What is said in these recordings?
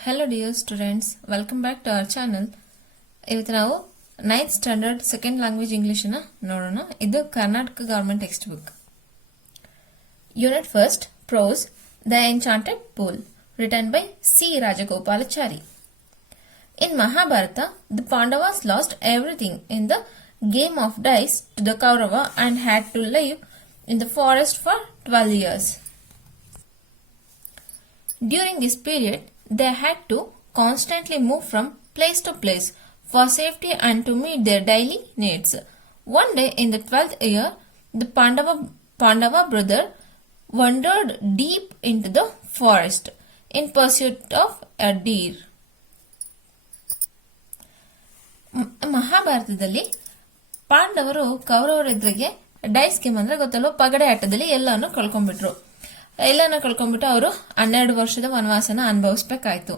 Hello dear students, welcome back to our channel. ಇವತ್ತು ನಾವು 9th standard second language English ನ ನೋಡೋಣ. ಇದು Karnataka government text book. Unit first, prose, The Enchanted Pool, written by C. Rajagopalachari. In Mahabharata, the Pandavas lost everything in the game of dice to the Kaurava and had to live in the forest for 12 years. During this period, they had to constantly move from place to place for safety and to meet their daily needs. One day in the 12th year, the Pandava brother wandered deep into the forest in pursuit of a deer. ಮಹಾಭಾರತದಲ್ಲಿ ಪಾಂಡವರು ಕೌರವರ ಎದುರಿಗೆ dies game ಅಂದ್ರೆ ಗೊತ್ತಲ್ವ, ಪಗಡೆ ಆಟದಲ್ಲಿ ಎಲ್ಲಾನು ಕಳ್ಕೊಂಡ್ಬಿಟ್ರು. ಅವರು 12 ವರ್ಷದ ವನವಾಸನ ಅನುಭವಿಸ್ಬೇಕಾಯ್ತು.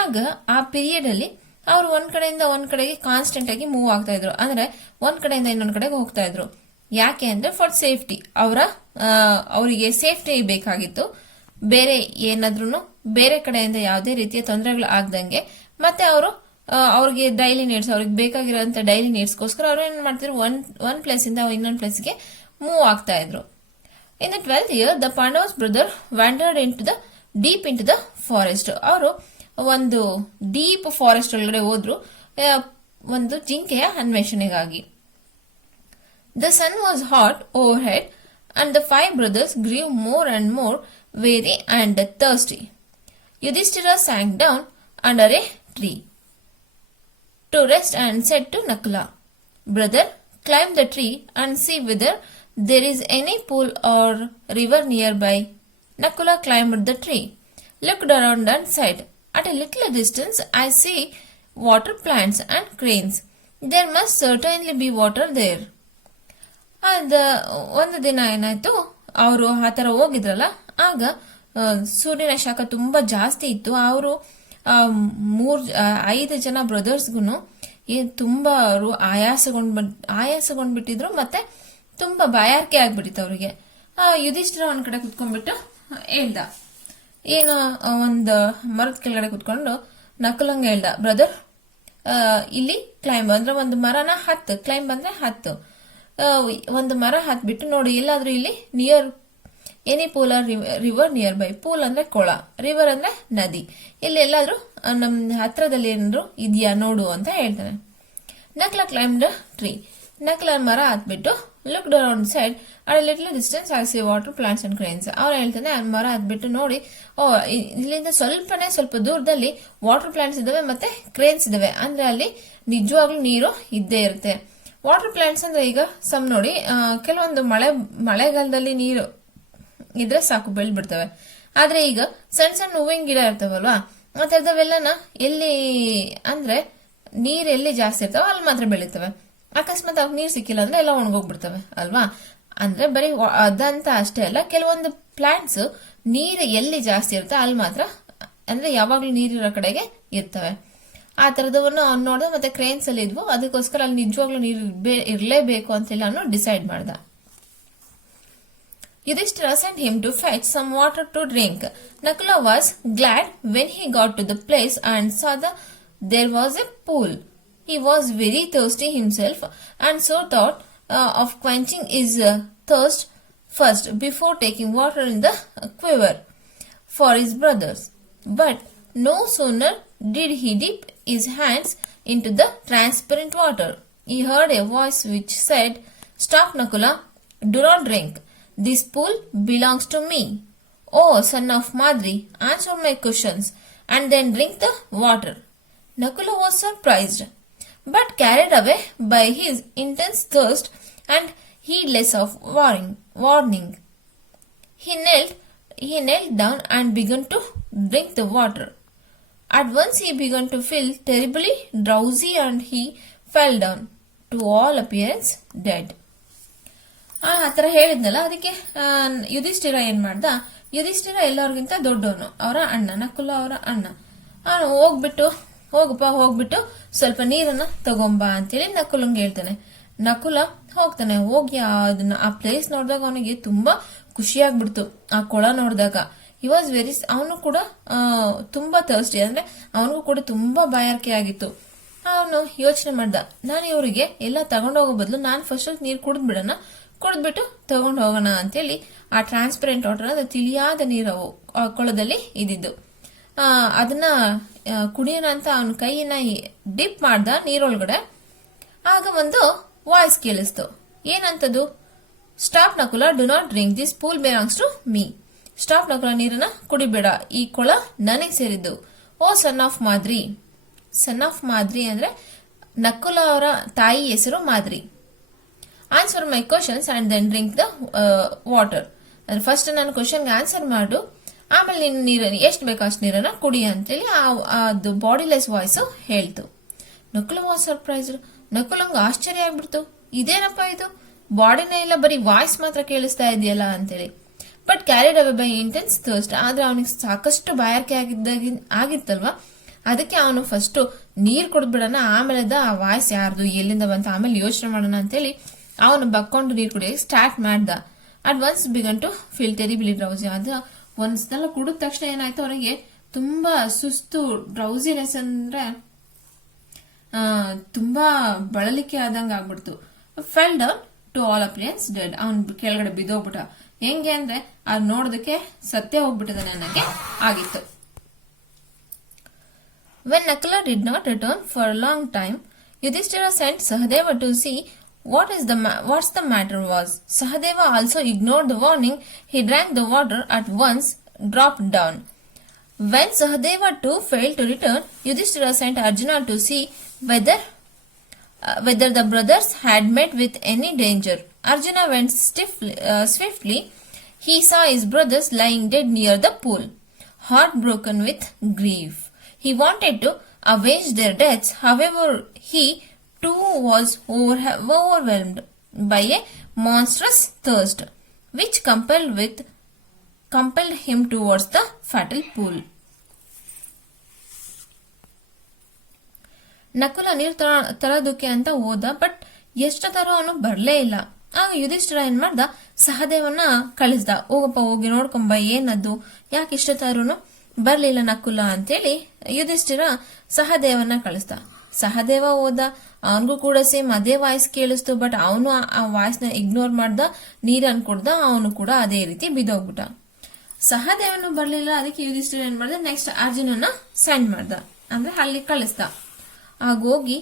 ಆಗ ಆ ಪೀರಿಯಡ್ ಅಲ್ಲಿ ಅವರು ಒಂದ್ ಕಡೆಯಿಂದ ಒಂದ್ ಕಡೆಗೆ ಕಾನ್ಸ್ಟೆಂಟ್ ಆಗಿ ಮೂವ್ ಆಗ್ತಾ ಇದ್ರು. ಅಂದ್ರೆ ಒಂದ್ ಕಡೆಯಿಂದ ಇನ್ನೊಂದ್ ಕಡೆಗೆ ಹೋಗ್ತಾ ಇದ್ರು. ಯಾಕೆ ಅಂದ್ರೆ ಫಾರ್ ಸೇಫ್ಟಿ, ಅವರಿಗೆ ಸೇಫ್ಟಿ ಬೇಕಾಗಿತ್ತು. ಬೇರೆ ಏನಾದ್ರೂ ಬೇರೆ ಕಡೆಯಿಂದ ಯಾವುದೇ ರೀತಿಯ ತೊಂದರೆಗಳು ಆಗ್ದಂಗೆ, ಮತ್ತೆ ಅವ್ರಿಗೆ ಡೈಲಿ ನೀಡ್ಸ್, ಅವ್ರಿಗೆ ಬೇಕಾಗಿರೋಂತ ಡೈಲಿ ನೀಡ್ಸ್ಗೋಸ್ಕರ ಅವ್ರು ಏನ್ ಮಾಡ್ತಿದ್ರು, ಒಂದ್ ಪ್ಲೇಸ್ ಇಂದ ಇನ್ನೊಂದ್ ಪ್ಲೇಸ್ಗೆ ಮೂವ್ ಆಗ್ತಾ ಇದ್ರು. In the 12th year, the Pandavas brother wandered deep into the forest. ಅವರು ಒಂದು ಡೀಪ್ ಫಾರೆಸ್ಟ್ ಒಳಗಡೆ ಹೋದ್ರು, ಒಂದು ಜಿಂಕೆಯ ಅನ್ವೇಷಣೆಗಾಗಿ. The sun was hot overhead and the 5 brothers grew more and more weary and thirsty. Yudhishthira sank down under a tree to rest and said to Nakula, "Brother, climb the tree and see whether there is any pool or river nearby." Nakula climbed the tree, looked around and said, "At a little distance I see water plants and cranes. There must certainly be water there." ಒಂದು ದಿನ ಏನಾಯ್ತು, ಅವರು ಆ ತರ ಹೋಗಿದ್ರಲ್ಲ, ಆಗ ಸೂರ್ಯನ ಶಾಖ ತುಂಬಾ ಜಾಸ್ತಿ ಇತ್ತು. ಅವರು 5 ಜನ ಬ್ರದರ್ಸ್ಗುನು ತುಂಬಾ ಅವರು ಆಯಾಸಗೊಂಡ್ಬಿಟ್ಟಿದ್ರು, ಮತ್ತೆ ತುಂಬಾ ಬಾಯಾರಿಕೆ ಆಗ್ಬಿಟ್ಟಿತ್ತು ಅವ್ರಿಗೆ. ಯುಧಿಷ್ಠಿರ ಒಂದ್ ಕಡೆ ಕುತ್ಕೊಂಡ್ಬಿಟ್ಟು ಹೇಳ್ದ, ಏನೋ ಒಂದು ಮರದ ಕೆಳಗಡೆ ಕುತ್ಕೊಂಡು ನಕುಲಂಗ ಹೇಳ್ದ, "ಬ್ರದರ್, ಇಲ್ಲಿ ಕ್ಲೈಂಬ್ ಅಂದ್ರೆ ಒಂದು ಮರನ ಕ್ಲೈಂಬ್ ಅಂದ್ರೆ ಒಂದು ಮರ ಹತ್ಬಿಟ್ಟು ನೋಡಿ, ಎಲ್ಲಾದ್ರೂ ಇಲ್ಲಿ near any pool or river nearby. Pool ಅಂದ್ರೆ ಕೊಳ, ರಿವರ್ ಅಂದ್ರೆ ನದಿ, ಇಲ್ಲಿ ಎಲ್ಲಾದ್ರೂ ನಮ್ ಹತ್ರದಲ್ಲಿ ಏನಾದ್ರು ಇದೆಯಾ ನೋಡು ಅಂತ ಹೇಳ್ತಾನೆ. Nakula climb the tree. Nakula ಮರ ಹತ್ಬಿಟ್ಟು looked around side, at a little distance I see water plants and cranes. ಅವ್ರು ಹೇಳ್ತಾನೆ, ಮರ ಹತ್ಬಿಟ್ಟು ನೋಡಿ, ಇಲ್ಲಿಂದ ಸ್ವಲ್ಪ ದೂರದಲ್ಲಿ ವಾಟರ್ ಪ್ಲಾಂಟ್ಸ್ ಇದಾವೆ ಮತ್ತೆ ಕ್ರೇನ್ಸ್ ಇದಾವೆ. ಅಂದ್ರೆ ಅಲ್ಲಿ ನಿಜವಾಗ್ಲೂ ನೀರು ಇದ್ದೇ ಇರುತ್ತೆ. ವಾಟರ್ ಪ್ಲಾಂಟ್ಸ್ ಅಂದ್ರೆ ಈಗ ನೋಡಿ, ಕೆಲವೊಂದು ಮಳೆಗಾಲದಲ್ಲಿ ನೀರು ಇದ್ರೆ ಸಾಕು ಬೆಳ್ಬಿಡ್ತವೆ. ಆದ್ರೆ ಈಗ ಸಣ್ಣ ಹೂವಿನ ಗಿಡ ಇರ್ತಾವಲ್ವಾ, ಮತ್ತೆಲ್ಲನ ಎಲ್ಲಿ ಅಂದ್ರೆ ನೀರ್ ಎಲ್ಲಿ ಜಾಸ್ತಿ ಇರ್ತಾವ ಅಲ್ಲಿ ಮಾತ್ರ ಬೆಳೀತವೆ. ಅಕಸ್ಮಾತ್ ಅವ್ರಿಗೆ ನೀರ್ ಸಿಕ್ಕಿಲ್ಲ ಅಂದ್ರೆ ಎಲ್ಲ ಒಣಗೋಗ್ಬಿಡ್ತವೆ ಅಲ್ವಾ. ಅಂದ್ರೆ ಬರೀ ಅದಂತ ಅಷ್ಟೇ ಅಲ್ಲ, ಕೆಲವೊಂದು ಪ್ಲಾಂಟ್ಸ್ ನೀರು ಎಲ್ಲಿ ಜಾಸ್ತಿ ಇರುತ್ತೆ ಅಲ್ಲಿ ಮಾತ್ರ, ಅಂದ್ರೆ ಯಾವಾಗ್ಲೂ ನೀರಿರೋ ಕಡೆಗೆ ಇರ್ತವೆ. ಆ ತರದವನ್ನ ಅವ್ನು ನೋಡ್ದ. ಮತ್ತೆ ಕ್ರೇನ್ಸ್ ಅಲ್ಲಿ ಇದ್ವು, ಅದಕ್ಕೋಸ್ಕರ ಅಲ್ಲಿ ನಿಜವಾಗ್ಲೂ ನೀರು ಇರ್ಲೇಬೇಕು ಅಂತೆಲ್ಲ ಅವನು ಡಿಸೈಡ್ ಮಾಡ್ದ. Yudhishthira sent him to fetch some water to drink. Nakula was glad when he got to the place and saw there was a pool. He was very thirsty himself and so thought of quenching his thirst first before taking water in the quiver for his brothers. But no sooner did he dip his hands into the transparent water, he heard a voice which said, "Stop, Nakula, do not drink. This pool belongs to me. Oh, son of Madri, answer my questions and then drink the water." Nakula was surprised, but carried away by his intense thirst and heedless of warning. He knelt down and began to drink the water. At once he began to feel terribly drowsy and he fell down, to all appearance dead. ಆ ತರ ಹೇಳಿದ್ನಲ್ಲ, ಅದಕ್ಕೆ ಯುಧಿಷ್ಠಿರ ಏನ್ ಮಾಡ್ದ, ಯುಧಿಷ್ಠಿರ ಎಲ್ಲರಿಗಿಂತ ದೊಡ್ಡವನು, ಅವರ ಅಣ್ಣ, ನಕುಲ ಅವರ ಅಣ್ಣ. ಹೋಗ್ಬಿಟ್ಟು ಸ್ವಲ್ಪ ನೀರನ್ನ ತಗೊಂಬಾ ಅಂತೇಳಿ ನಕುಲಂಗೆ ಹೇಳ್ತಾನೆ. ನಕುಲ ಹೋಗ್ತಾನೆ. ಹೋಗಿ ಆ ಪ್ಲೇಸ್ ನೋಡಿದಾಗ ಅವನಿಗೆ ತುಂಬಾ ಖುಷಿ ಆಗ್ಬಿಡ್ತು. ಆ ಕೊಳ ನೋಡಿದಾಗ ಹಿ ವಾಸ್ ವೆರಿ, ಅವನು ಕೂಡ ತುಂಬಾ ಥರ್ಸ್ಟಿ, ಅಂದ್ರೆ ಅವನಿಗೂ ಕೂಡ ತುಂಬಾ ಬಾಯಾರಿಕೆ ಆಗಿತ್ತು. ಅವನು ಯೋಚನೆ ಮಾಡ್ದ, ನಾನು ಇವರಿಗೆ ಎಲ್ಲ ತಗೊಂಡೋಗೋ ಬದಲು ನಾನು ಫಸ್ಟ್ ನೀರು ಕುಡಿದ್ಬಿಡೋಣ, ಕುಡಿದ್ಬಿಟ್ಟು ತಗೊಂಡು ಹೋಗೋಣ ಅಂತೇಳಿ ಆ ಟ್ರಾನ್ಸ್ಪರೆಂಟ್ ವಾಟರ್, ಅದು ತಿಳಿಯಾದ ನೀರು ಕೊಳದಲ್ಲಿ ಇದ್ದಿದ್ದು, ಅದನ್ನ ಕುಡಿಯೋಣ ಅಂತ ಅವನ ಕೈಯನ್ನ ಡಿಪ್ ಮಾಡ್ದ ನೀರೊಳಗಡೆ. ಆಗ ಒಂದು ವಾಯ್ಸ್ ಕೇಳಿಸ್ತು. ಏನಂತದು? Stop Nakula, do not drink, this pool belongs to me. Stop Nakula, ನೀರನ್ನ ಕುಡಿಬೇಡ, ಈ ಕೊಳ ನನಗೆ ಸೇರಿದ್ದು. O son of Madri. Son of Madri ಅಂದ್ರೆ ನಕುಲ ಅವರ ತಾಯಿ ಹೆಸರು Madri. Answer my questions and then drink the water. ಅಂದ್ರೆ ಫಸ್ಟ್ ನಾನು ಕ್ವಶನ್ಗೆ ಆನ್ಸರ್ ಮಾಡು, ಆಮೇಲೆ ನೀನು ನೀರನ್ನು ಎಷ್ಟು ಬೇಕೋ ಅಷ್ಟು ನೀರನ್ನ ಕುಡಿ ಅಂತೇಳಿ ಅದು ಬಾಡಿಲೆಸ್ ವಾಯ್ಸ್ ಹೇಳ್ತು. Nakula was surprised. ನಕುಲಂಗೆ ಆಶ್ಚರ್ಯ ಆಗ್ಬಿಡ್ತು, ಇದೇನಪ್ಪ ಇದು, ಬಾಡಿನೇ ಇಲ್ಲ, ಬರೀ ವಾಯ್ಸ್ ಮಾತ್ರ ಕೇಳಿಸ್ತಾ ಇದೆಯಲ್ಲ ಅಂತೇಳಿ. But carried away by intense thirst. ಆದ್ರೆ ಅವನಿಗೆ ಸಾಕಷ್ಟು ಬಾಯಾರಿಕೆ ಆಗಿತ್ತಲ್ವಾ, ಅದಕ್ಕೆ ಅವನು ಫಸ್ಟ್ ನೀರ್ ಕುಡಿದ್ಬಿಡೋಣ, ಆಮೇಲೆ ಆ ವಾಯ್ಸ್ ಯಾರ್ದು ಎಲ್ಲಿಂದ ಬಂತ ಆಮೇಲೆ ಯೋಚನೆ ಮಾಡೋಣ ಅಂತೇಳಿ ಅವನು ಬಕ್ಕೊಂಡು ನೀರ್ ಕುಡಿಯೋಕೆ ಸ್ಟಾರ್ಟ್ ಮಾಡ್ದ. At once began to feel terribly drowsy. ಅದು ಒಂದ್ಸಲ ಕುಡಿದ ತಕ್ಷಣ ಏನಾಯ್ತು, ಅವನಿಗೆ ತುಂಬಾ ಸುಸ್ತು, ಡ್ರೌಸಿನೆಸ್ ಅಂದ್ರೆ ತುಂಬಾ ಬಳಲಿಕೆ ಆದಂಗ ಆಗ್ಬಿಡ್ತು. Fell down to all appearance dead. ಅವನ್ ಕೆಳಗಡೆ ಬಿದ್ದೋಗ್ಬಿಟ್ಟ. ಹೆಂಗೆ ಅಂದ್ರೆ ಅದು ನೋಡೋದಕ್ಕೆ ಸತ್ಯ ಹೋಗ್ಬಿಟ್ಟಿದ್ದಾನೆ ಅನ್ನಕ್ಕೆ ಆಗಿತ್ತು. When Nakula did not return for a long time, Yudhishthira sent Sahadeva to see what's the matter was. Sahadeva also ignored the warning. He drank the water at once, dropped down. When Sahadeva too failed to return, Yudhishthira sent Arjuna to see whether the brothers had met with any danger. Arjuna went swiftly. He saw his brothers lying dead near the pool, heartbroken with grief. He wanted to avenge their deaths. However, he too was overwhelmed by a monstrous thirst, which compelled him towards the fatal pool. Nakula ನೀರ್ ತರೋದಕ್ಕೆ ಅಂತ ಹೋದ, but ಎಷ್ಟು ತರೋ ಅವನು ಬರ್ಲೇ ಇಲ್ಲ. ಆಗ ಯುಧಿಷ್ಠಿರ ಏನ್ ಮಾಡ್ದ, ಸಹದೇವನ್ನ ಕಳಿಸ್ದ. ಹೋಗಪ್ಪ, ಹೋಗಿ ನೋಡ್ಕೊಂಬ ಏನದ್ದು, ಯಾಕೆ ಇಷ್ಟ ತರೋನು ಬರ್ಲಿಲ್ಲ ನಕುಲ ಅಂತೇಳಿ ಯುಧಿಷ್ಠಿರ ಸಹದೇವನ್ನ ಕಳಿಸ್ದ. ಸಹದೇವ ಹೋದ, ಅವನಿಗೂ ಕೂಡ ಸೇಮ್ ಅದೇ ವಾಯ್ಸ್ ಕೇಳಿಸ್ತು, ಬಟ್ ಅವನು ಆ ವಾಯ್ಸ್ ನ ಇಗ್ನೋರ್ ಮಾಡ್ದ, ನೀರನ್ ಕುಡ್ದ, ಅವನು ಕೂಡ ಅದೇ ರೀತಿ ಬಿದ್ದೋಗ್ಬಿಟ್ಟ. ಸಹದೇವನು ಬರ್ಲಿಲ್ಲ, ಅದಕ್ಕೆ ಯುಧಿಷ್ಠಿರ ಏನ್ ಮಾಡ್ದ, ನೆಕ್ಸ್ಟ್ ಅರ್ಜುನನ್ನ ಸೆಂಡ್ ಮಾಡ್ದ, ಅಂದ್ರೆ ಅಲ್ಲಿ ಕಳಿಸ್ದ. ಆಗೋಗಿ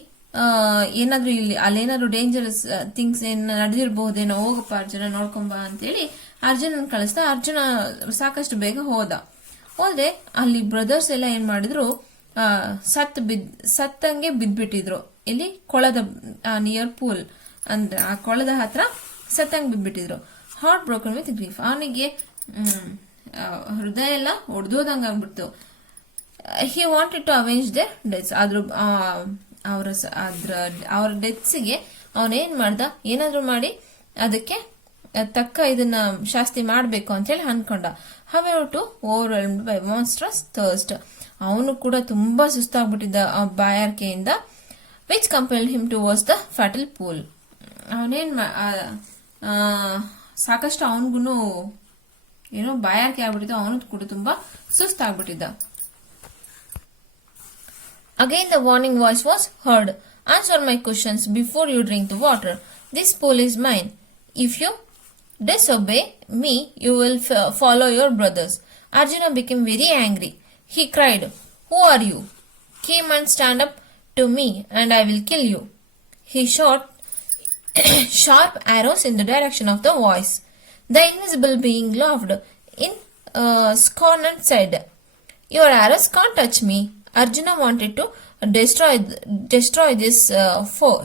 ಏನಾದ್ರು ಇಲ್ಲಿ ಅಲ್ಲೇನಾದ್ರು ಡೇಂಜರಸ್ ಥಿಂಗ್ಸ್ ಏನ್ ನಡೆದಿರಬಹುದೇನೋ, ಹೋಗಪ್ಪ ಅರ್ಜುನ ನೋಡ್ಕೊಂಬ ಅಂತೇಳಿ ಅರ್ಜುನನ್ ಕಳಿಸ್ದ. ಅರ್ಜುನ ಸಾಕಷ್ಟು ಬೇಗ ಹೋದ್ರೆ ಅಲ್ಲಿ ಬ್ರದರ್ಸ್ ಎಲ್ಲ ಏನ್ ಮಾಡಿದ್ರು, ಸತ್ತಂಗೆ ಬಿದ್ಬಿಟ್ಟಿದ್ರು. ಇಲ್ಲಿ ಕೊಳದ ನಿಯರ್ ಪೂಲ್ ಅಂದ್ರೆ ಆ ಕೊಳದ ಹತ್ರ ಸತ್ತಂಗೆ ಬಿದ್ಬಿಟ್ಟಿದ್ರು. Heart broken with grief. ಅವನಿಗೆ ಹೃದಯ ಎಲ್ಲ ಒಡ್ದೋದಂಗ ಆಗ್ಬಿಡ್ತು. He wanted to avenge the deaths. ಅವರ ಡೆತ್ಸ್ಗೆ ಅವನೇನ್ ಮಾಡ್ದ, ಏನಾದ್ರು ಮಾಡಿ ಅದಕ್ಕೆ ತಕ್ಕ ಇದನ್ನ ಶಾಸ್ತಿ ಮಾಡ್ಬೇಕು ಅಂತ ಹೇಳಿ ಅನ್ಕೊಂಡ. However too overwhelmed by monstrous thirst. ಅವನು ಕೂಡ ತುಂಬಾ ಸುಸ್ತಾಗ್ಬಿಟ್ಟಿದ್ದ ಬಾಯಾರಿಕೆಯಿಂದ. Which compelled him towards the fatal pool. ಅವನೇನ್ ಸಾಕಷ್ಟು ಅವನಿಗೂ ಏನೋ ಬಾಯಾರಿಕೆ ಆಗ್ಬಿಟ್ಟಿದ್ದ, ಅವನು ಕೂಡ ತುಂಬಾ ಸುಸ್ತಾಗ್ಬಿಟ್ಟಿದ್ದ. Again the warning voice was heard. Answer my questions before you drink the water. This pool is mine. If you disobey me, you will follow your brothers. Arjuna became very angry. He cried, "Who are you? Come and stand up to me and I will kill you." He shot sharp arrows in the direction of the voice. The invisible being laughed in scorn and said, "Your arrows can't touch me." Arjuna wanted to destroy this foe,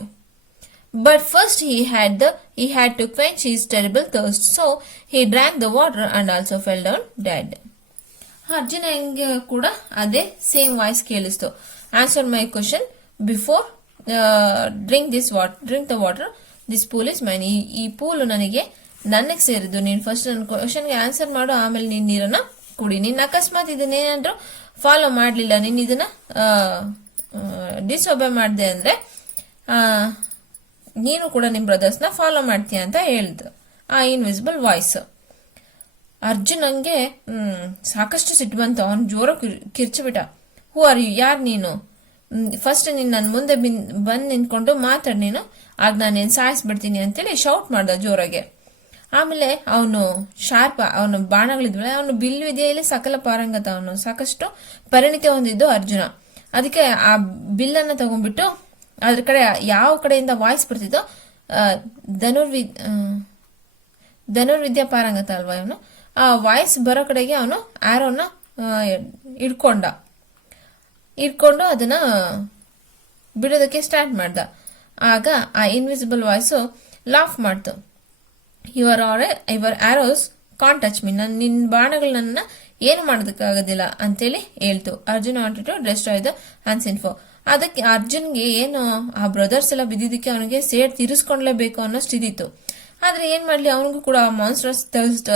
but first he had to quench his terrible thirst. So he drank the water and also fell down dead. ಅರ್ಜುನಂಗೆ ಕೂಡ ಅದೇ same voice ಕೇಳಿಸ್ತು. Answer my question before drink the water. This pool is mine. ಈ pool ನನಗೆ ಸೇರಿದ್ದು. ನೀನ್ first ನನ್ನ ಕ್ವಶನ್ಗೆ ಆನ್ಸರ್ ಮಾಡು, ಆಮೇಲೆ ನೀನ್ ನೀರನ್ನ ಕುಡಿ. ನೀನ್ ಅಕಸ್ಮಾತ್ ಇದನ್ನೇನಾದ್ರೂ ಫಾಲೋ ಮಾಡ್ಲಿಲ್ಲ, ನೀನ್ ಇದನ್ನ ಡಿಸೊಬೆ ಮಾಡ್ದೆ ಅಂದ್ರೆ ನೀನು ಕೂಡ ನಿಮ್ ಬ್ರದರ್ಸ್ ನ ಫಾಲೋ ಮಾಡ್ತೀಯ ಅಂತ ಹೇಳ್ದು ಆ ಇನ್ವಿಸಿಬಲ್ ವಾಯ್ಸ್. ಅರ್ಜುನಂಗೆ ಸಾಕಷ್ಟು ಸಿಟ್ಟು ಬಂತು. ಅವನು ಜೋರ ಕಿರ್ಚಿಬಿಟ್ಟ. ಹೂ ಆರ್ ಯು, ಯಾರು ನೀನು? ಫಸ್ಟ್ ನೀನ್ ನನ್ನ ಮುಂದೆ ಬಂದ್ ನಿಂತ್ಕೊಂಡು ಮಾತಾಡ್ ನೀನು, ಆಗ ನಾನು ಸಾಯಿಸ್ಬಿಡ್ತೀನಿ ಅಂತೇಳಿ ಶೌಟ್ ಮಾಡ್ದ ಜೋರಾಗೆ. ಆಮೇಲೆ ಅವನು ಅವನು ಬಾಣಗಳಿದ್ವಲ್ಲ, ಅವನು ಬಿಲ್ ವಿದ್ಯೆಯಲ್ಲಿ ಸಕಲ ಪಾರಂಗತ, ಅವನು ಸಾಕಷ್ಟು ಪರಿಣಿತಿ ಹೊಂದಿದ್ದು ಅರ್ಜುನ. ಅದಕ್ಕೆ ಆ ಬಿಲ್ಲನ್ನ ತಗೊಂಡ್ಬಿಟ್ಟು ಅದ್ರ ಕಡೆ ಯಾವ ಕಡೆಯಿಂದ ವಾಯ್ಸ್ ಬರ್ತಿದ್ದೋ, ಧನುರ್ವಿದ್ಯಾ ಪಾರಂಗತ ಅಲ್ವಾ ಇವನು, ಆ ವಾಯ್ಸ್ ಬರೋ ಕಡೆಗೆ ಅವನು ಆರೋನ ಇಟ್ಕೊಂಡು ಅದನ್ನ ಬಿಡೋದಕ್ಕೆ ಸ್ಟಾರ್ಟ್ ಮಾಡ್ದ. ಆಗ ಆ ಇನ್ವಿಸಿಬಲ್ ವಾಯ್ಸು ಲಾಫ್ ಮಾಡ್ತು. Your arrows can't touch me, ನಿನ್ನ ಬಾಣಗಳು ನನ್ನ ಏನು ಮಾಡೋದಕ್ಕಾಗೋದಿಲ್ಲ ಅಂತೇಳಿ ಹೇಳ್ತು. Arjun wanted to destroy the unseen foe. ಅದಕ್ಕೆ ಅರ್ಜುನ್ಗೆ ಏನು ಆ ಬ್ರದರ್ಸ್ ಎಲ್ಲ ಬಿದ್ದಿದ್ದಕ್ಕೆ ಅವನಿಗೆ ಸೇಡ್ ತೀರಿಸ್ಕೊಂಡ್ಲೇಬೇಕು ಅನ್ನೋಷ್ಟು ಇದಿತ್ತು. ಆದ್ರೆ ಏನ್ ಮಾಡ್ಲಿ, ಅವನಿಗೂ ಕೂಡ ಮಾನ್ಸ್ಟರ್ಸ್ ಥರ್ಸ್ಟ್,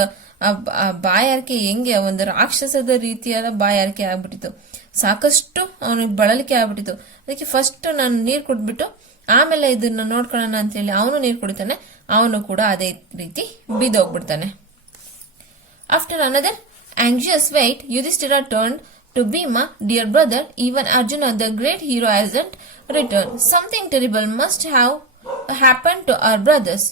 ಬಾಯಾರಿಕೆ ಹೆಂಗೆ ಒಂದು ರಾಕ್ಷಸದ ರೀತಿಯಾದ ಬಾಯಾರಿಕೆ ಆಗ್ಬಿಟ್ಟಿತ್ತು. ಸಾಕಷ್ಟು ಅವನಿಗೆ ಬಳಲಿಕೆ ಆಗ್ಬಿಟ್ಟಿತ್ತು. ಅದಕ್ಕೆ ಫಸ್ಟ್ ನಾನು ನೀರ್ ಕುಡ್ಬಿಟ್ಟು ಆಮೇಲೆ ಇದನ್ನ ನೋಡ್ಕೊಳ್ಳೋಣ ಅಂತೇಳಿ ಅವನು ನೀರು ಕುಡಿತಾನೆ. ಅವನು ಕೂಡ ಅದೇ ರೀತಿ ಬಿದ್ದೋಗ್ಬಿಡ್ತಾನೆ. After another anxious wait, Yudhishthira turned to Bhima, dear brother, even Arjuna, the great hero, hasn't returned. Something terrible must have happened to our brothers.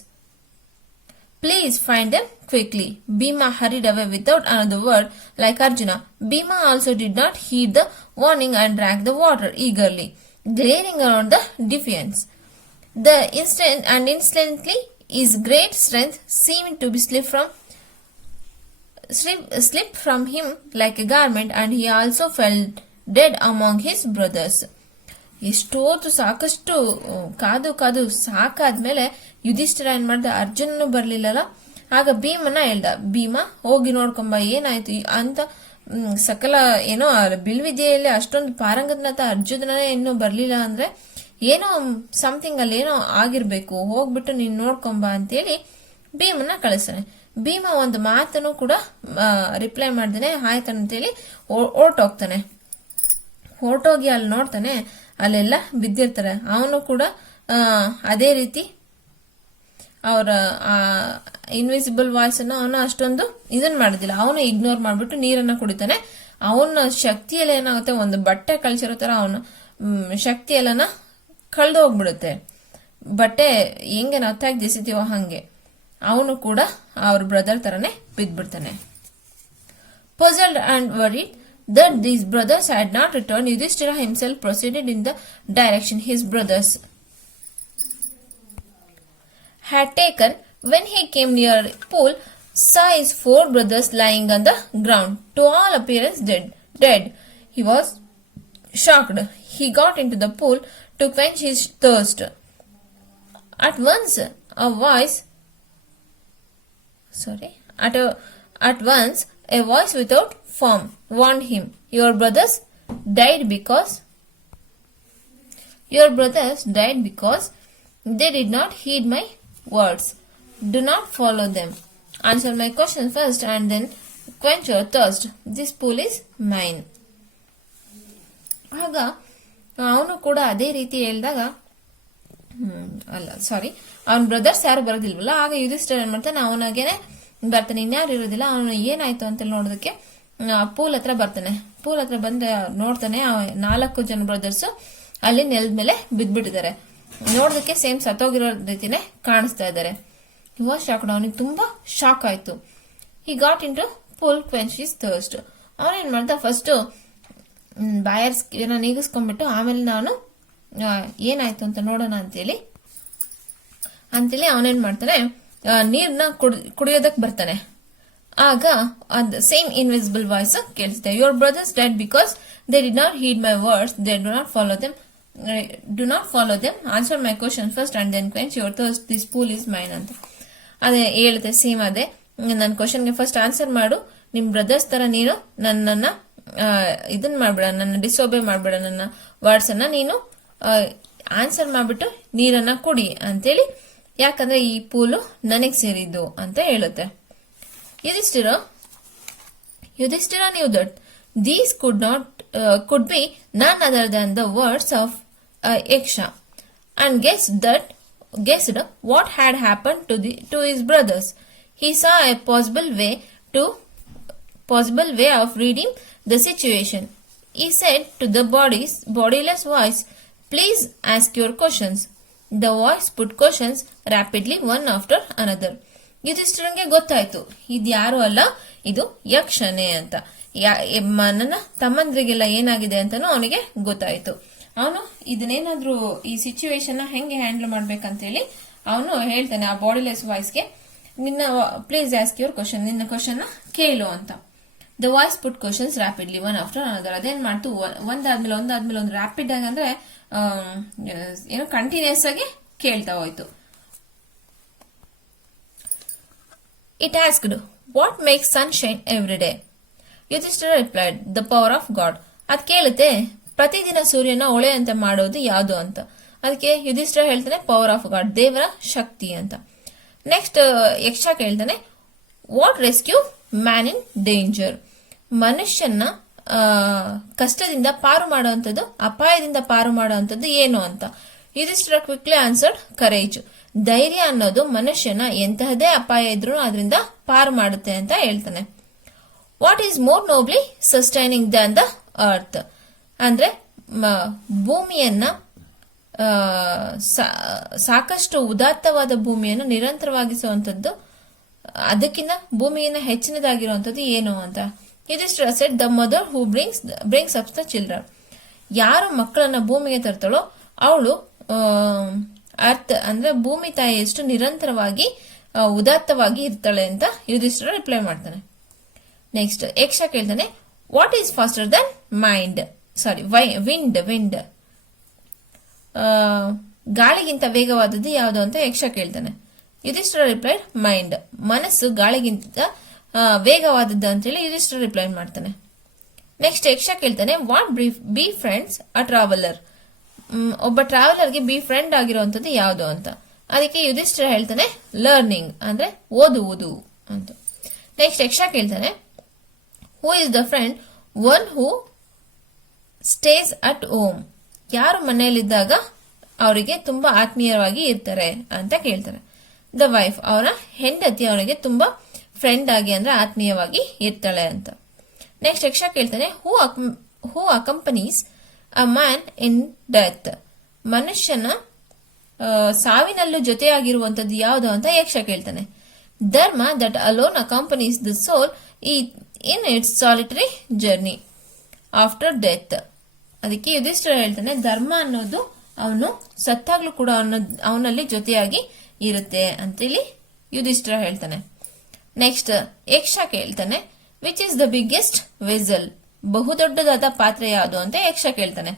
Please find them quickly. Bhima hurried away without another word, like Arjuna. Bhima also did not heed the warning and drank the water eagerly, glaring around the defiance. Instantly his great strength seemed to be slipped from him like a garment, and he also fell dead among his brothers. ಎಷ್ಟೋತು ಸಾಕಷ್ಟು ಕಾದು ಸಾಕಾದ್ಮೇಲೆ ಯುಧಿಷ್ಠಿರ ಏನ್ ಮಾಡ್ದ, ಅರ್ಜುನನು ಬರ್ಲಿಲ್ಲಲ್ಲ, ಆಗ ಭೀಮನ ಹೇಳ್ದ, ಭೀಮ ಹೋಗಿ ನೋಡ್ಕೊಂಬ ಏನಾಯ್ತು ಅಂತ. ಸಕಲ ಏನೋ ಬಿಲ್ವಿದ್ಯೆಯಲ್ಲಿ ಅಷ್ಟೊಂದು ಪಾರಂಗತನಾಥ ಅರ್ಜುನನೇ ಇನ್ನೂ ಬರ್ಲಿಲ್ಲ ಅಂದ್ರೆ ಏನೋ ಸಮಥಿಂಗ್ ಅಲ್ಲಿ ಏನೋ ಆಗಿರ್ಬೇಕು, ಹೋಗ್ಬಿಟ್ಟು ನೀನ್ ನೋಡ್ಕೊಂಬ ಅಂತೇಳಿ ಭೀಮನ ಕಳಿಸ್ತಾನೆ. ಭೀಮ ಒಂದು ಮಾತನ್ನು ಕೂಡ ರಿಪ್ಲೈ ಮಾಡ್ದೇನೆ ಆಯ್ತಂತೇಳಿ ಹೊರಟೋಗ್ತಾನೆ. ಹೊರಟೋಗಿ ಅಲ್ಲಿ ನೋಡ್ತಾನೆ, ಅಲ್ಲೆಲ್ಲ ಬಿದ್ದಿರ್ತಾರೆ. ಅವನು ಕೂಡ ಅದೇ ರೀತಿ ಅವರ ಇನ್ವಿಸಿಬಲ್ ವಾಯ್ಸ್ ಅನ್ನು ಅವನು ಅಷ್ಟೊಂದು ಇದನ್ ಮಾಡೋದಿಲ್ಲ. ಅವನು ಇಗ್ನೋರ್ ಮಾಡ್ಬಿಟ್ಟು ನೀರನ್ನ ಕುಡಿತಾನೆ. ಅವನ ಶಕ್ತಿಯಲ್ಲಿ ಏನಾಗುತ್ತೆ, ಒಂದು ಬಟ್ಟೆ ಕಳ್ಸಿರೋ ತರ ಅವನು ಶಕ್ತಿ ಎಲ್ಲನ ಕಳ್ದು ಹೋಗ್ಬಿಡುತ್ತೆ. ಬಟ್ಟೆ ಹೆಂಗೆ ನಾವು ತೆಗ್ದಿಸಿತೀವೋ ಹಂಗೆ ಅವನು ಕೂಡ ಅವ್ರ ಬ್ರದರ್ ತರನೇ ಬಿದ್ಬಿಡ್ತಾನೆ. Puzzled and worried that these brothers had not returned, Yudhishthira himself proceeded in the direction his brothers had taken. When he came near the pool, saw his 4 brothers lying on the ground, to all appearance dead. He was shocked. He got into the pool to quench his thirst. At once a voice without form warned him, your brothers died because they did not heed my words. Do not follow them. Answer my question first and then quench your thirst. This pool is mine. ಆಗ ಅವನು ಕೂಡ ಅದೇ ರೀತಿ ಹೇಳಿದಾಗ, ಅವನ brothers ಯಾರು ಬರೋದಿಲ್ವಲ್ಲ, ಆಗ ಯುಧಿಷ್ಠಿರ ಏನ್ ಮಾಡ್ತಾನೆ, ಅವನಾಗೇನೆ ಬರ್ತಾನೆ. ಇನ್ಯಾರು ಇರೋದಿಲ್ಲ. ಅವನು ಏನಾಯ್ತು ಅಂತ ನೋಡೋದಕ್ಕೆ ಪೂಲ್ ಹತ್ರ ಬರ್ತಾನೆ. ಪೂಲ್ ಹತ್ರ ಬಂದ್ರೆ ನೋಡ್ತಾನೆ 4 ಜನ ಬ್ರದರ್ಸ್ ಅಲ್ಲಿ ನೆಲದ ಮೇಲೆ ಬಿದ್ದ್ಬಿಟ್ಟಿದ್ದಾರೆ. ನೋಡೋದಕ್ಕೆ ಸೇಮ್ ಸತ್ತೋಗಿರೋ ರೀತಿನೇ ಕಾಣಿಸ್ತಾ ಇದ್ದಾರೆ. ಶಾಕ್ಡ್, ಅವನಿಗೆ ತುಂಬಾ ಶಾಕ್ ಆಯ್ತು. He got into pool quench his thirst. ಅವನೇನ್ ಮಾಡ್ದ, ಫಸ್ಟ್ ಬಾಯರ್ನ ನೀಗಿಸ್ಕೊಂಡ್ಬಿಟ್ಟು ಆಮೇಲೆ ನಾನು ಏನಾಯ್ತು ಅಂತ ನೋಡೋಣ ಅಂತೇಳಿ ಅವನೇನ್ ಮಾಡ್ತಾನೆ, ನೀರ್ನ ಕುಡಿಯೋದಕ್ ಬರ್ತಾನೆ. ಆಗ ಸೇಮ್ ಇನ್ವಿಸಿಬಲ್ ವಾಯ್ಸ್ ಕೇಳಿಸುತ್ತೆ, your brothers dead because they did not heed my words, they do not follow them. Answer my question first and then quench your thirst, this pool is mine ಅಂತ ಅದೇ ಹೇಳುತ್ತೆ. Same ಅದೇ, ನನ್ನ ಕ್ವಶನ್ಗೆ first answer ಮಾಡು, ನಿಮ್ brothers ತರ ನೀನು ನನ್ನನ್ನ ಇದನ್ ಮಾಡ್ಬೇಡ, ನನ್ನ ಡಿಸೋಬೆ ಮಾಡ್ಬೇಡ, ನನ್ನ ವರ್ಡ್ಸ್ ಅನ್ನ ನೀನು ಆನ್ಸರ್ ಮಾಡ್ಬಿಟ್ಟು ನೀರನ್ನ ಕುಡಿ ಅಂತೇಳಿ, ಯಾಕಂದ್ರೆ ಈ ಪೂಲು ನನಗ್ ಸೇರಿದ್ದು ಅಂತ ಹೇಳುತ್ತೆ. Yudhishthira knew that these could be none other than the words of Yaksha, and guessed what had happened to his brothers. He saw a possible way to possible way of reading the situation. He said to the bodiless voice, "Please ask your questions." The voice put questions rapidly one after another. ಯುಧಿಷ್ಠಿರಂಗೆ ಗೊತ್ತಾಯ್ತು ಇದ್ಯಾರು ಅಲ್ಲ, ಇದು ಯಕ್ಷನೇ ಅಂತ. ನನ್ನ ತಮ್ಮಂದ್ರಿಗೆಲ್ಲ ಏನಾಗಿದೆ ಅಂತಾನು ಅವನಿಗೆ ಗೊತ್ತಾಯ್ತು. ಅವನು ಇದನ್ನೇನಾದ್ರೂ ಈ ಸಿಚುವೇಶನ್ ಹೆಂಗೆ ಹ್ಯಾಂಡಲ್ ಮಾಡ್ಬೇಕಂತ ಹೇಳಿ ಅವನು ಹೇಳ್ತಾನೆ ಆ ಬಾಡಿಲೆಸ್ ವಾಯ್ಸ್ಗೆ, ನಿನ್ನ ಪ್ಲೀಸ್ ಆಸ್ಕ್ ಯುವರ್ ಕ್ವಶನ್, ನಿನ್ನ ಕ್ವಶನ್ ಕೇಳು ಅಂತ. The voice put questions rapidly one after another. ಅದೇನ್ ಮಾಡ್ತು, ಒಂದಾದ್ಮೇಲೆ ಒಂದು ರ್ಯಾಪಿಡ್ ಆಗಿ ಅಂದ್ರೆ ಏನೋ ಕಂಟಿನ್ಯೂಸ್ ಆಗಿ ಕೇಳ್ತಾ ಹೋಯ್ತು. It asked, "What makes sunshine every day?" Yudhishthira replied, "The power of God." ಅದ್ ಕೇಳುತ್ತೆ, ಪ್ರತಿದಿನ ಸೂರ್ಯನ ಹೊಳೆಯಂತೆ ಮಾಡೋದು ಯಾವುದು ಅಂತ. ಅದಕ್ಕೆ ಯುಧಿಷ್ಠಿರ ಹೇಳ್ತಾನೆ, ಪವರ್ ಆಫ್ ಗಾಡ್, ದೇವರ ಶಕ್ತಿ ಅಂತ. ನೆಕ್ಸ್ಟ್ ಯಕ್ಷ ಕೇಳ್ತಾನೆ, what rescue man in danger? ಮನುಷ್ಯನ ಕಷ್ಟದಿಂದ ಪಾರು ಮಾಡುವಂಥದ್ದು, ಅಪಾಯದಿಂದ ಪಾರು ಮಾಡುವಂಥದ್ದು ಏನು ಅಂತ. Yudhishthira quickly answered, courage. ಧೈರ್ಯ ಅನ್ನೋದು ಮನುಷ್ಯನ ಎಂತಹದೇ ಅಪಾಯ ಇದ್ರೂ ಅದರಿಂದ ಪಾರು ಮಾಡುತ್ತೆ ಅಂತ ಹೇಳ್ತಾನೆ. What is more nobly sustaining than the earth? ಅಂದ್ರೆ ಭೂಮಿಯನ್ನ ಸಾಕಷ್ಟು ಉದಾತ್ತವಾದ ಭೂಮಿಯನ್ನು ನಿರಂತರವಾಗಿಸುವಂತದ್ದು, ಅದಕ್ಕಿಂತ ಭೂಮಿಯನ್ನ ಹೆಚ್ಚಿನದಾಗಿರುವಂತದ್ದು ಏನು ಅಂತ. Yudhishthira shed, the mother who brings up the children. ಯಾರು ಮಕ್ಕಳನ್ನ ಭೂಮಿಗೆ ತರ್ತಾಳೋ ಅವಳು ಅರ್ಥ ಅಂದ್ರೆ ಭೂಮಿ ತಾಯಿಯಷ್ಟು ನಿರಂತರವಾಗಿ ಉದಾತ್ತವಾಗಿ ಇರ್ತಾಳೆ ಅಂತ ಯುಧಿಷ್ಠಿರ ರಿಪ್ಲೈ ಮಾಡ್ತಾನೆ. ನೆಕ್ಸ್ಟ್ ಯಕ್ಷ ಕೇಳ್ತಾನೆ, what is faster than wind? ಗಾಳಿಗಿಂತ ವೇಗವಾದದ್ದು ಯಾವುದು ಅಂತ ಯಕ್ಷ ಕೇಳ್ತಾನೆ. Yudhishthira replied, mind. ಮನಸ್ಸು ಗಾಳಿಗಿಂತ ವೇಗವಾದದ್ದು ಅಂತೇಳಿ ಯುಧಿಷ್ಠಿರ ರಿಪ್ಲೈ ಮಾಡ್ತಾನೆ. ನೆಕ್ಸ್ಟ್ ಯಕ್ಷ ಕೇಳ್ತಾನೆ, what be friends a traveller? ಒಬ್ಬ ಟ್ರಾವೆಲರ್ಗೆ ಬಿ ಫ್ರೆಂಡ್ ಆಗಿರುವಂತದ್ದು ಯಾವುದು ಅಂತ. ಅದಕ್ಕೆ ಯುಧಿಷ್ಠಿರ ಹೇಳ್ತಾನೆ, ಲರ್ನಿಂಗ್, ಅಂದ್ರೆ ಓದುವುದು ಅಂತ. ನೆಕ್ಸ್ಟ್ ಯಕ್ಷ ಕೇಳ್ತಾನೆ, who is the friend? One who stays at home. ಯಾರು ಮನೆಯಲ್ಲಿದ್ದಾಗ ಅವರಿಗೆ ತುಂಬಾ ಆತ್ಮೀಯವಾಗಿ ಇರ್ತಾರೆ ಅಂತ ಕೇಳ್ತಾರೆ. ದ ವೈಫ್, ಅವರ ಹೆಂಡತಿ ಅವರಿಗೆ ತುಂಬಾ ಫ್ರೆಂಡ್ ಆಗಿ ಅಂದ್ರೆ ಆತ್ಮೀಯವಾಗಿ ಇರ್ತಾಳೆ ಅಂತ. ನೆಕ್ಸ್ಟ್ ಯಕ್ಷ ಕೇಳ್ತಾನೆ, who accompanies a man in death? ಮನುಷ್ಯನ ಸಾವಿನಲ್ಲೂ ಜೊತೆಯಾಗಿರುವಂತದ್ದು ಯಾವುದು ಅಂತ ಯಕ್ಷ ಕೇಳ್ತಾನೆ. Dharma, that alone accompanies the soul in its solitary journey after death. ಅದಕ್ಕೆ ಯುಧಿಷ್ಠಿರ ಹೇಳ್ತಾನೆ, ಧರ್ಮ ಅನ್ನೋದು ಅವನು ಸತ್ತಾಗ್ಲೂ ಕೂಡ ಅವನಲ್ಲಿ ಜೊತೆಯಾಗಿ ಇರುತ್ತೆ ಅಂತೇಳಿ ಯುಧಿಷ್ಠಿರ ಹೇಳ್ತಾನೆ. ನೆಕ್ಸ್ಟ್ ಯಕ್ಷ ಕೇಳ್ತಾನೆ, which is the biggest vessel? ಬಹುದೊಡ್ಡದಾದ ಪಾತ್ರೆ ಯಾವುದು ಅಂತ ಯಕ್ಷ ಕೇಳ್ತಾನೆ.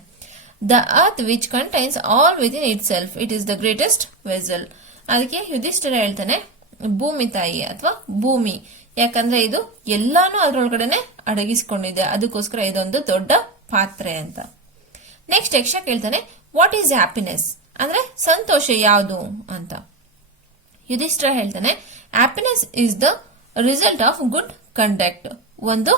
The earth which contains all within itself, it is the greatest vessel. ಅದಕ್ಕೆ ಯುಧಿಷ್ಠಿರ ಹೇಳ್ತಾನೆ, ಭೂಮಿ ತಾಯಿ ಅಥವಾ ಭೂಮಿ, ಯಾಕಂದ್ರೆ ಇದು ಎಲ್ಲಾನು ಅದ್ರೊಳಗಡೆನೆ ಅಡಗಿಸ್ಕೊಂಡಿದೆ, ಅದಕ್ಕೋಸ್ಕರ ಇದೊಂದು ದೊಡ್ಡ ಪಾತ್ರೆ ಅಂತ. ನೆಕ್ಸ್ಟ್ ಯಕ್ಷ ಕೇಳ್ತಾನೆ, ವಾಟ್ ಈಸ್ ಹ್ಯಾಪಿನೆಸ್? ಅಂದ್ರೆ ಸಂತೋಷ ಯಾವುದು ಅಂತ. ಯುಧಿಷ್ಠಿರ ಹೇಳ್ತಾನೆ, happiness is the result of good conduct. ಒಂದು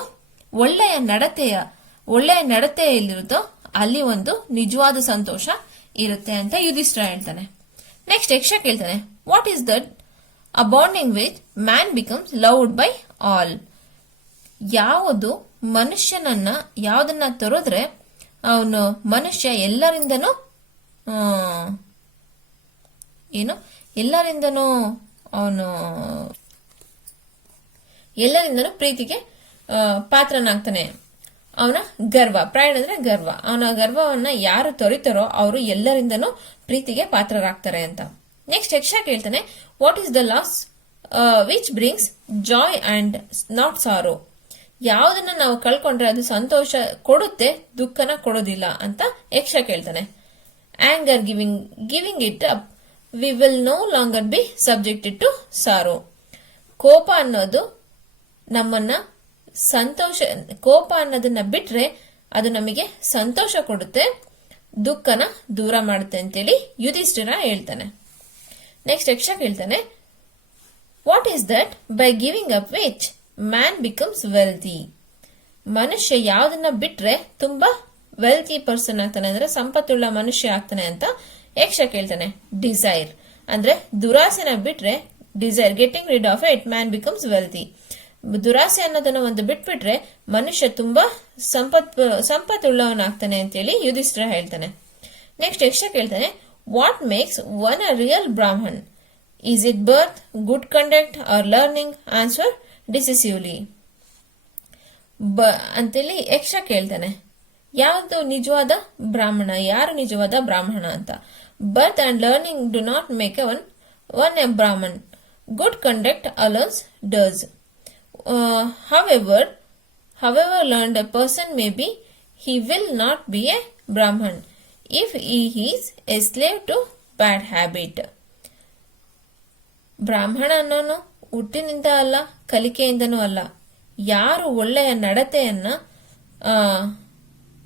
ಒಳ್ಳೆಯ ನಡತೆ ಎಲ್ಲಿರುತ್ತೋ ಅಲ್ಲಿ ಒಂದು ನಿಜವಾದ ಸಂತೋಷ ಇರುತ್ತೆ ಅಂತ ಯುಧಿಷ್ಠಿರ ಹೇಳ್ತಾನೆ. ನೆಕ್ಸ್ಟ್ ಯಕ್ಷ ಕೇಳ್ತಾನೆ, what is that a bonding with man becomes loved by all? ಯಾವುದನ್ನ ತರೋದ್ರೆ ಅವನು ಮನುಷ್ಯ ಎಲ್ಲರಿಂದನೂ ಪ್ರೀತಿಗೆ ಪಾತ್ರನಾಗ್ತಾನೆ. ಅವನ ಗರ್ವ, ಪ್ರೈಡ್ ಅಂದ್ರೆ ಗರ್ವ, ಅವನ ಗರ್ವವನ್ನ ಯಾರು ತೊರಿತಾರೋ ಅವರು ಎಲ್ಲರಿಂದನೂ ಪ್ರೀತಿಗೆ ಪಾತ್ರರಾಗ್ತಾರೆ ಅಂತ. ನೆಕ್ಸ್ಟ್ ಯಕ್ಷ ಕೇಳ್ತಾನೆ, what is the loss which brings joy and not sorrow? ಯಾವುದನ್ನ ನಾವು ಕಳ್ಕೊಂಡ್ರೆ ಅದು ಸಂತೋಷ ಕೊಡುತ್ತೆ, ದುಃಖನ ಕೊಡೋದಿಲ್ಲ ಅಂತ ಯಕ್ಷ ಕೇಳ್ತಾನೆ. Anger, giving it up, we will no longer be subjected to sorrow. ಕೋಪ ಅನ್ನೋದನ್ನ ಬಿಟ್ರೆ ಅದು ನಮಗೆ ಸಂತೋಷ ಕೊಡುತ್ತೆ, ದುಃಖನ ದೂರ ಮಾಡುತ್ತೆ ಅಂತೇಳಿ ಯುಧಿಷ್ಠಿರ ಹೇಳ್ತಾನೆ. ನೆಕ್ಸ್ಟ್ ಯಕ್ಷ ಕೇಳ್ತಾನೆ, what is that by giving up which man becomes wealthy? ಮನುಷ್ಯ ಯಾವ್ದನ್ನ ಬಿಟ್ರೆ ತುಂಬಾ ವೆಲ್ತಿ ಪರ್ಸನ್ ಆಗ್ತಾನೆ, ಅಂದ್ರೆ ಸಂಪತ್ತುಳ್ಳ ಮನುಷ್ಯ ಆಗ್ತಾನೆ ಅಂತ ಯಕ್ಷ ಕೇಳ್ತಾನೆ. ಡಿಸೈರ್, ಅಂದ್ರೆ ದುರಾಸೆನ ಬಿಟ್ರೆ desire, getting rid of it man becomes wealthy. ದುರಾಸೆ ಅನ್ನೋದನ್ನ ಒಂದು ಬಿಟ್ಬಿಟ್ರೆ ಮನುಷ್ಯ ತುಂಬಾ ಸಂಪತ್ತುಳ್ಳವನಾಗ್ತಾನೆ ಅಂತೇಳಿ ಯುಧಿಷ್ಠಿರ ಹೇಳ್ತಾನೆ. ನೆಕ್ಸ್ಟ್ ಯಕ್ಷ ಕೇಳ್ತಾನೆ, what makes one a real Brahmin? Is it birth, good conduct or learning? Answer decisively ಅಂತೇಳಿ ಯಕ್ಷ ಕೇಳ್ತಾನೆ. ಯಾವುದು ನಿಜವಾದ ಬ್ರಾಹ್ಮಣ, ಯಾರು ನಿಜವಾದ ಬ್ರಾಹ್ಮಣ ಅಂತ. ಬರ್ತ್ and learning do not make one A ಬ್ರಾಹ್ಮಣ್. Good conduct allowance does. however learned a person may be, he will not be a brahman if he is a slave to bad habit. ಬ್ರಾಹ್ಮಣ ಅನ್ನೋನು ಹುಟ್ಟಿನಿಂದ ಅಲ್ಲ, ಕಲಿಕೆಯಿಂದನೂ ಅಲ್ಲ. ಯಾರು ಒಳ್ಳೆಯ ನಡತೆಯನ್ನ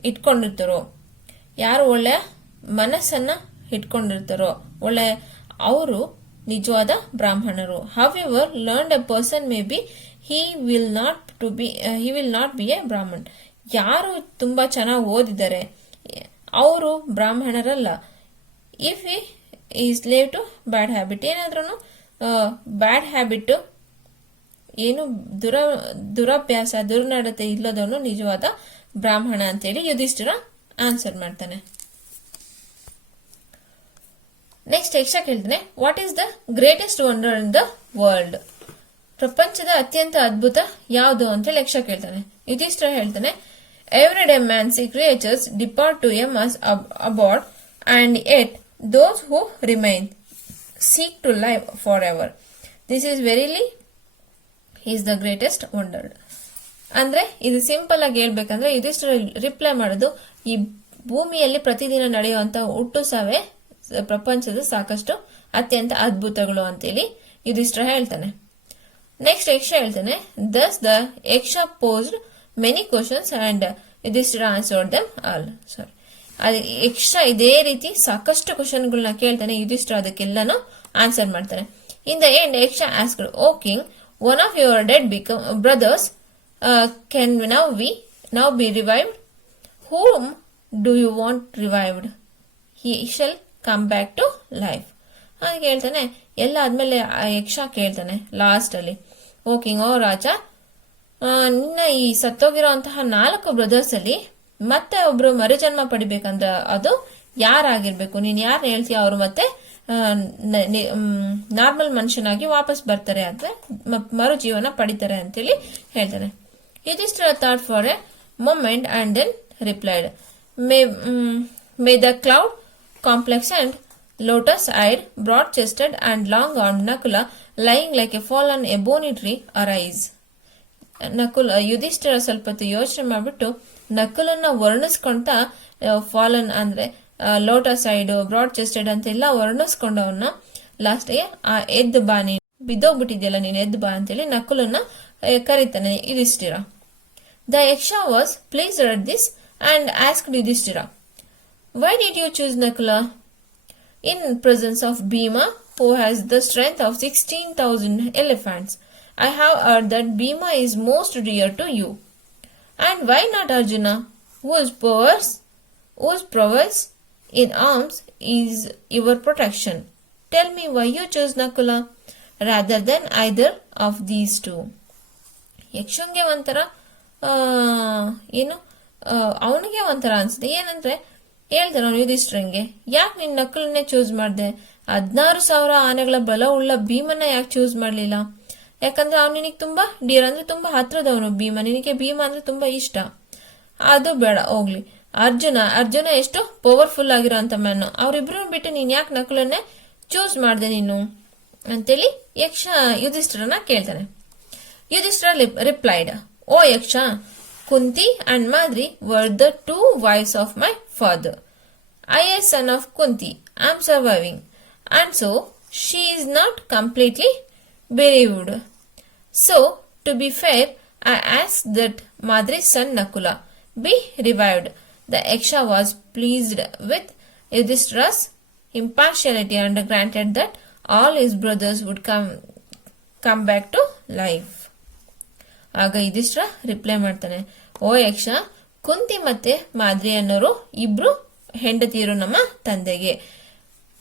ಇಟ್ಕೊಂಡಿರ್ತಾರೋ, ಯಾರು ಒಳ್ಳೆಯ ಮನಸ್ಸನ್ನ ಇಟ್ಕೊಂಡಿರ್ತಾರೋ, ಅವರು ನಿಜವಾದ ಬ್ರಾಹ್ಮಣರು. However learned a person may be, he will not be a brahman. ಯಾರು ತುಂಬಾ ಚೆನ್ನಾಗಿ ಓದಿದ್ದಾರೆ ಅವರು ಬ್ರಾಹ್ಮಣರಲ್ಲ. ಇಫ್ ಈ ಸ್ಲೇವ್ ಟು ಬ್ಯಾಡ್ ಹ್ಯಾಬಿಟ್, ಏನಾದ್ರೂ ಬ್ಯಾಡ್ ಹ್ಯಾಬಿಟ್, ಏನು ದುರಭ್ಯಾಸ, ದುರ್ನಡತೆ ಇಲ್ಲದವನು ನಿಜವಾದ ಬ್ರಾಹ್ಮಣ ಅಂತೇಳಿ ಯುಧಿಷ್ಠಿರ ಆನ್ಸರ್ ಮಾಡ್ತಾನೆ. ನೆಕ್ಸ್ಟ್ ಯಕ್ಷ ಕೇಳ್ತಾನೆ, what is the greatest wonder in the world? ಪ್ರಪಂಚದ ಅತ್ಯಂತ ಅದ್ಭುತ ಯಾವುದು ಅಂತೇಳಿ ಯಕ್ಷ ಕೇಳ್ತಾನೆ. ಯುಧಿಷ್ಠಿರ ಹೇಳ್ತಾನೆ, every day man see creatures depart to a mass abode and yet those who remain seek to live forever. This is verily is the greatest wonder. ಅಂದ್ರೆ ಇದು simple ಆಗಿ ಹೇಳ್ಬೇಕಂದ್ರೆ ಯುಧಿಷ್ಠಿರ ರಿಪ್ಲೈ ಮಾಡೋದು, ಈ ಭೂಮಿಯಲ್ಲಿ ಪ್ರತಿದಿನ ನಡೆಯುವಂತ ಹುಟ್ಟು ಸಾವೇ ಪ್ರಪಂಚದ ಸಾಕಷ್ಟು ಅತ್ಯಂತ ಅದ್ಭುತಗಳು ಅಂತೇಳಿ ಯುಧಿಷ್ಠಿರ ಹೇಳ್ತಾನೆ. ನೆಕ್ಸ್ಟ್ ಯಕ್ಷ ಹೇಳ್ತಾನೆ, thus the ಯಕ್ಷ posed many questions and Yudhishthira answered them all. ಯಕ್ಷ ಇದೇ ರೀತಿ ಸಾಕಷ್ಟು ಕ್ವಶನ್ಗಳನ್ನ ಕೇಳ್ತಾನೆ, ಯುಧಿಷ್ಠಿರ ಅದಕ್ಕೆಲ್ಲಾನು ಆನ್ಸರ್ ಮಾಡ್ತಾನೆ. In the end Yaksha asked, oh king, one of your dead brothers can now be revived? Whom do you want revived? He shall come back to life. ಹಾಗೆ ಹೇಳ್ತಾನೆ. ಎಲ್ಲ ಆದ್ಮೇಲೆ ಯಕ್ಷ ಕೇಳ್ತಾನೆ ಲಾಸ್ಟ್ ಅಲ್ಲಿ, ಓ ಕಿಂಗ್, ಓ ರಾಜ, ನಿನ್ನ ಈ ಸತ್ತೋಗಿರೋಂತಹ 4 ಬ್ರದರ್ಸ್ ಅಲ್ಲಿ ಮತ್ತೆ ಒಬ್ರು ಮರುಜನ್ಮ ಪಡಿಬೇಕಂದ್ರ ಅದು ಯಾರಾಗಿರ್ಬೇಕು? ನೀನ್ ಯಾರು ಹೇಳ್ತೀಯ ಅವ್ರು ಮತ್ತೆ ನಾರ್ಮಲ್ ಮನುಷ್ಯನಾಗಿ ವಾಪಸ್ ಬರ್ತಾರೆ ಅಥವಾ ಮರು ಜೀವನ ಪಡಿತಾರೆ ಅಂತೇಳಿ ಹೇಳ್ತಾನೆ. Yudhishthira thought for a moment and then replied, may the cloud complex and lotus eyed, broad chested and long armed Nakula lying like a fallen ebony tree arise. Yudhishthira ಸ್ವಲ್ಪ ಯೋಚನೆ ಮಾಡ್ಬಿಟ್ಟು ನಕುಲನ್ನ ವರ್ಣಿಸ್ಕೊಂತ ಫಾಲನ್ ಅಂದ್ರೆ ಲೋಟಸ್ ಐಡ್, ಬ್ರಾಡ್ ಚೆಸ್ಟೆಡ್ ಅಂತೆಲ್ಲ ವರ್ಣಿಸ್ಕೊಂಡವನ್ನ ಲಾಸ್ಟ್ಗೆ ಆ ಎದ್ದು ಬಾ, ನೀನು ಬಿದ್ದೋಗ್ಬಿಟ್ಟಿದ್ಯಲ್ಲ, ನೀನ್ ಎದ್ದು ಬಾ ಅಂತೇಳಿ ನಕುಲನ್ನ ಕರೀತಾನೆ Yudhishthira. The Yaksha was pleased at this and asked Yudhishthira, why did you choose Nakula in presence of Bhima, who has the strength of 16,000 elephants? I have heard that Bhima is most dear to you. And why not Arjuna, whose prowess in arms is your protection? Tell me why you chose Nakula rather than either of these two. ಯಕ್ಷಂಗೆ ಒಂಥರ ಅವನಿಗೆ ಒಂಥರ ಅನ್ಸುತ್ತೆ. ಏನಂದ್ರೆ ಹೇಳ್ತಾರ ಅವನು ಯುಧಿಷ್ಠಿರಂಗೆ, ಯಾಕೆ ನಿನ್ ನಕಲನ್ನೇ choose ಮಾಡ್ದೆ? 16,000 ಆನೆಗಳ ಬಲ ಉಳ್ಳ ಭೀಮನ್ನ ಯಾಕೆ ಚೂಸ್ ಮಾಡ್ಲಿಲ್ಲ? ಯಾಕಂದ್ರೆ ಅವ್ನು ನಿನಗೆ ತುಂಬಾ ಡಿಯರ್ ಅಂದ್ರೆ ತುಂಬಾ ಹತ್ರದವನು ಭೀಮ, ನಿನಗೆ ಭೀಮ ಅಂದ್ರೆ ತುಂಬಾ ಇಷ್ಟ. ಅದು ಬೇಡ, ಹೋಗ್ಲಿ. ಅರ್ಜುನ ಎಷ್ಟು ಪವರ್ಫುಲ್ ಆಗಿರೋ ಅಂತ ಮ್ಯಾನ್, ಅವ್ರಿಬ್ರು ಬಿಟ್ಟು ನೀನ್ ಯಾಕೆ ನಕಲನ್ನೇ ಚೂಸ್ ಮಾಡ್ದೆ ನೀನು ಅಂತೇಳಿ ಯಕ್ಷ ಯುಧಿಷ್ಠಿರನ ಕೇಳ್ತಾನೆ. ಯುಧಿಷ್ಠಿರ ರಿಪ್ಲೈಡ್, ಓ ಯಕ್ಷ, Kunti and Madri were the 2 wives of my father. I, a son of Kunti, am surviving, and so she is not completely bereaved. So, to be fair, I ask that Madri's son Nakula be revived. The Yaksha was pleased with Yudhishthira's impartiality and granted that all his brothers would come back to life. ಆಗ Yudhishthira reply ಮಾಡ್ತಾನೆ, ಓ ಯಕ್ಷ, ಕುಂತಿ ಮತ್ತೆ ಮಾದ್ರಿ ಅನ್ನೋರು ಇಬ್ರು ಹೆಂಡತಿಯರು ನಮ್ಮ ತಂದೆಗೆ.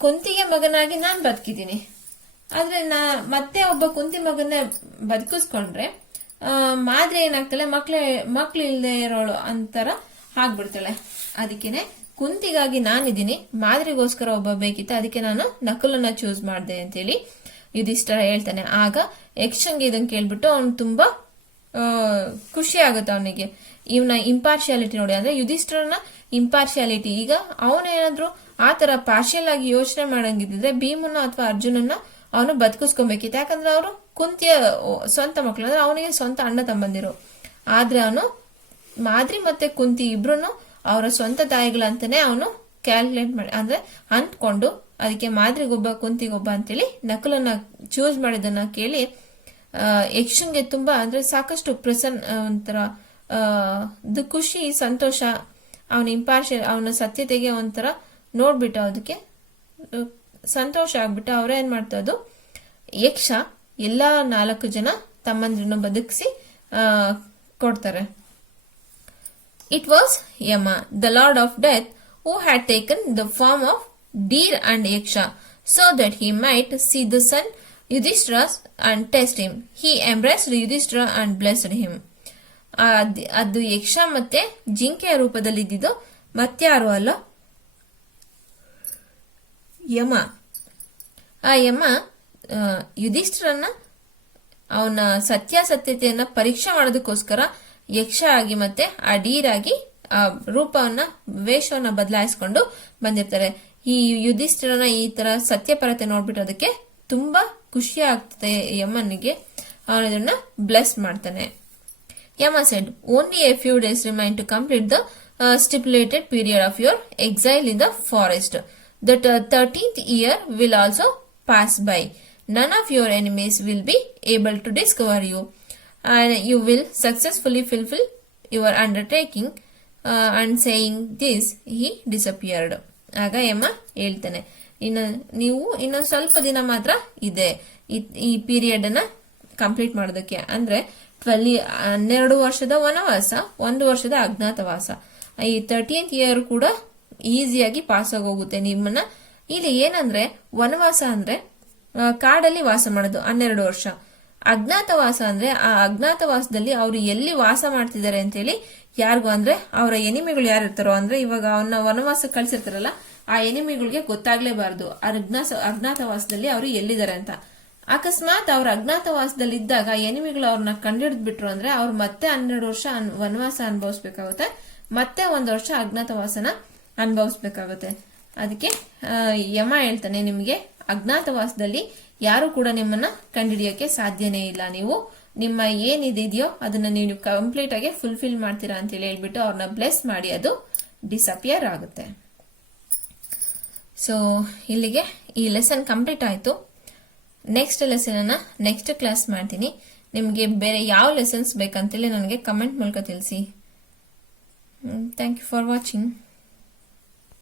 ಕುಂತಿಗೆ ಮಗನಾಗಿ ನಾನ್ ಬದುಕಿದ್ದೀನಿ, ಆದ್ರೆ ಮತ್ತೆ ಒಬ್ಬ ಕುಂತಿ ಮಗನ ಬದುಕಿಸ್ಕೊಂಡ್ರೆ ಮಾದ್ರೆ ಏನಾಗ್ತಾಳೆ, ಮಕ್ಳು ಇಲ್ದೇ ಇರೋಳು ಅಂತರ ಆಗ್ಬಿಡ್ತಾಳೆ. ಅದಕ್ಕೇನೆ ಕುಂತಿಗಾಗಿ ನಾನಿದ್ದೀನಿ, ಮಾದ್ರಿಗೋಸ್ಕರ ಒಬ್ಬ ಬೇಕಿತ್ತು, ಅದಕ್ಕೆ ನಾನು ನಕುಲನ್ನ ಚೂಸ್ ಮಾಡಿದೆ ಅಂತೇಳಿ ಯುಧಿಷ್ಠಿರ ಹೇಳ್ತಾನೆ. ಆಗ ಯಕ್ಷಂಗೆ ಇದನ್ನ ಕೇಳ್ಬಿಟ್ಟು ಅವ್ನು ತುಂಬಾ ಖುಷಿ ಆಗುತ್ತೆ ಅವನಿಗೆ. ಇವನ ಇಂಪಾರ್ಶಿಯಾಲಿಟಿ ನೋಡಿ, ಅಂದ್ರೆ ಯುಧಿಷ್ಠಿರನ ಇಂಪಾರ್ಶಿಯಾಲಿಟಿ. ಈಗ ಅವನೇನಾದ್ರೂ ಆ ತರ ಪಾರ್ಶಿಯಲ್ ಆಗಿ ಯೋಚನೆ ಮಾಡಂಗಿದ್ರೆ ಭೀಮನ ಅಥವಾ ಅರ್ಜುನನ್ನ ಅವನು ಬದುಕಿಸ್ಕೊಬೇಕಿತ್ತು. ಯಾಕಂದ್ರೆ ಅವರು ಕುಂತಿಯ ಸ್ವಂತ ಮಕ್ಕಳು, ಅಂದ್ರೆ ಅವನಿಗೆ ಸ್ವಂತ ಅಣ್ಣ ತಮ್ಮಂದಿರು. ಆದ್ರೆ ಅವನು ಮಾದ್ರಿ ಮತ್ತೆ ಕುಂತಿ ಇಬ್ರು ಅವರ ಸ್ವಂತ ತಾಯಿಗಳಂತಾನೆ ಅವನು ಕ್ಯಾಲ್ಕುಲೇಟ್ ಮಾಡಿ, ಅಂದ್ರೆ ಅಂದ್ಕೊಂಡು ಅದಕ್ಕೆ ಮಾದ್ರಿಗೊಬ್ಬ ಕುಂತಿಗೊಬ್ಬ ಅಂತೇಳಿ ನಕುಲನ್ನ ಚೂಸ್ ಮಾಡಿದನ್ನ ಕೇಳಿ ಯಕ್ಷಂಗೆ ತುಂಬಾ ಅಂದ್ರೆ ಸಾಕಷ್ಟು ಒಂಥರ ಖುಷಿ, ಸಂತೋಷ, ಅವನ ಸತ್ಯತೆಗೆ ಒಂಥರ ನೋಡ್ಬಿಟ್ಟು ಅದಕ್ಕೆ ಸಂತೋಷ ಆಗ್ಬಿಟ್ಟು ಅವ್ರೇನ್ ಮಾಡ್ತದ್ದು, ಯಕ್ಷ ಎಲ್ಲಾ 4 ಜನ ತಮ್ಮಂದ್ರನ್ನ ಬದುಕಿಸಿ ಕೊಡ್ತಾರೆ. It was Yama, the lord of death, who had taken the form of deer and yaksha, so that he might see the son Yudhishthira and test him. He embraced Yudhishthira and blessed him. ಅದು ಯಕ್ಷ ಮತ್ತೆ ಜಿಂಕೆಯ ರೂಪದಲ್ಲಿ ಇದ್ದಿದ್ದು ಮತ್ಯಾರು ಅಲ್ಲ, ಯಮ. ಆ ಯಮ ಯುಧಿಷ್ಠಿರನ್ನ ಅವನ ಸತ್ಯಾಸತ್ಯತೆಯನ್ನ ಪರೀಕ್ಷೆ ಮಾಡೋದಕ್ಕೋಸ್ಕರ ಯಕ್ಷ ಆಗಿ ಮತ್ತೆ ಆ ಡೀರಾಗಿ ಆ ರೂಪವನ್ನ ವೇಷವನ್ನ ಬದಲಾಯಿಸ್ಕೊಂಡು ಬಂದಿರ್ತಾರೆ. ಈ ಯುಧಿಷ್ಠಿರನ ಈ ತರ ಸತ್ಯಪರತೆ ನೋಡ್ಬಿಟ್ಟು ಅದಕ್ಕೆ ತುಂಬಾ ಖುಷಿ ಆಗ್ತದೆ ಯಮನಿಗೆ. ಅವನದನ್ನ ಬ್ಲೆಸ್ ಮಾಡ್ತಾನೆ. Yama said, "Only a few days remain to complete the stipulated period of your exile in the forest. The 13th year will also pass by. None of your enemies will be able to discover you, and you will successfully fulfill your undertaking." And saying this, he disappeared. ಆಗ ಯಮ ಹೇಳ್ತಾನೆ, ಇನ್ನು ಸ್ವಲ್ಪ ದಿನ ಮಾತ್ರ ಇದೆ ಈ period ಅನ್ನ complete ಮಾಡೋದಕ್ಕೆ. ಅಂದ್ರೆ 12 ವರ್ಷದ ವನವಾಸ, 1 ವರ್ಷದ ಅಜ್ಞಾತವಾಸ. ಈ 13th ಇಯರ್ ಕೂಡ ಈಸಿಯಾಗಿ ಪಾಸ್ ಆಗೋಗುತ್ತೆ ನಿಮ್ಮನ್ನ. ಇಲ್ಲಿ ಏನಂದ್ರೆ ವನವಾಸ ಅಂದ್ರೆ ಕಾಡಲ್ಲಿ ವಾಸ ಮಾಡೋದು 12 ವರ್ಷ. ಅಜ್ಞಾತವಾಸ ಅಂದ್ರೆ ಆ ಅಜ್ಞಾತವಾಸದಲ್ಲಿ ಅವರು ಎಲ್ಲಿ ವಾಸ ಮಾಡ್ತಿದ್ದಾರೆ ಅಂತೇಳಿ ಯಾರಿಗೂ, ಅಂದ್ರೆ ಅವರ ಎನಿಮಿಗಳು ಯಾರು ಇರ್ತಾರೋ, ಅಂದ್ರೆ ಇವಾಗ ಅವನ್ನ ವನವಾಸ ಕಳ್ಸಿರ್ತಾರಲ್ಲ, ಆ ಎನಿಮಿಗಳಿಗೆ ಗೊತ್ತಾಗ್ಲೇಬಾರ್ದು ಅಜ್ಞಾತವಾಸದಲ್ಲಿ ಅವರು ಎಲ್ಲಿದ್ದಾರೆ ಅಂತ. ಅಕಸ್ಮಾತ್ ಅವ್ರ ಅಜ್ಞಾತವಾಸದಲ್ಲಿ ಇದ್ದಾಗ ಎನಿಮಿಗಳು ಅವ್ರನ್ನ ಕಂಡಿಡ್ದು ಬಿಟ್ರು ಅಂದ್ರೆ ಅವ್ರು ಮತ್ತೆ 12 ವರ್ಷ ವನವಾಸ ಅನುಭವಿಸ್ಬೇಕಾಗುತ್ತೆ, ಮತ್ತೆ 1 ವರ್ಷ ಅಜ್ಞಾತವಾಸನ ಅನುಭವಿಸ್ಬೇಕಾಗುತ್ತೆ. ಅದಕ್ಕೆ ಯಮ ಹೇಳ್ತಾನೆ, ನಿಮ್ಗೆ ಅಜ್ಞಾತವಾಸದಲ್ಲಿ ಯಾರು ಕೂಡ ನಿಮ್ಮನ್ನ ಕಂಡಿಡಿಯಕ್ಕೆ ಸಾಧ್ಯನೇ ಇಲ್ಲ. ನೀವು ನಿಮ್ಮ ಏನಿದೆಯೋ ಅದನ್ನ ನೀವು ಕಂಪ್ಲೀಟ್ ಆಗಿ ಫುಲ್ಫಿಲ್ ಮಾಡ್ತೀರಾ ಅಂತ ಹೇಳ್ಬಿಟ್ಟು ಅವ್ರನ್ನ ಬ್ಲೆಸ್ ಮಾಡಿ ಅದು ಡಿಸಪಿಯರ್ ಆಗುತ್ತೆ. ಸೊ ಇಲ್ಲಿಗೆ ಈ ಲೆಸನ್ ಕಂಪ್ಲೀಟ್ ಆಯ್ತು. ನೆಕ್ಸ್ಟ್ ಲೆಸನ್ ಅನ್ನ ನೆಕ್ಸ್ಟ್ ಕ್ಲಾಸ್ ಮಾಡ್ತೀನಿ. ನಿಮ್ಗೆ ಬೇರೆ ಯಾವ ಲೆಸನ್ಸ್ ಬೇಕಂತೇಳಿ ನನಗೆ ಕಮೆಂಟ್ ಮೂಲಕ ತಿಳಿಸಿ. Thank you for watching.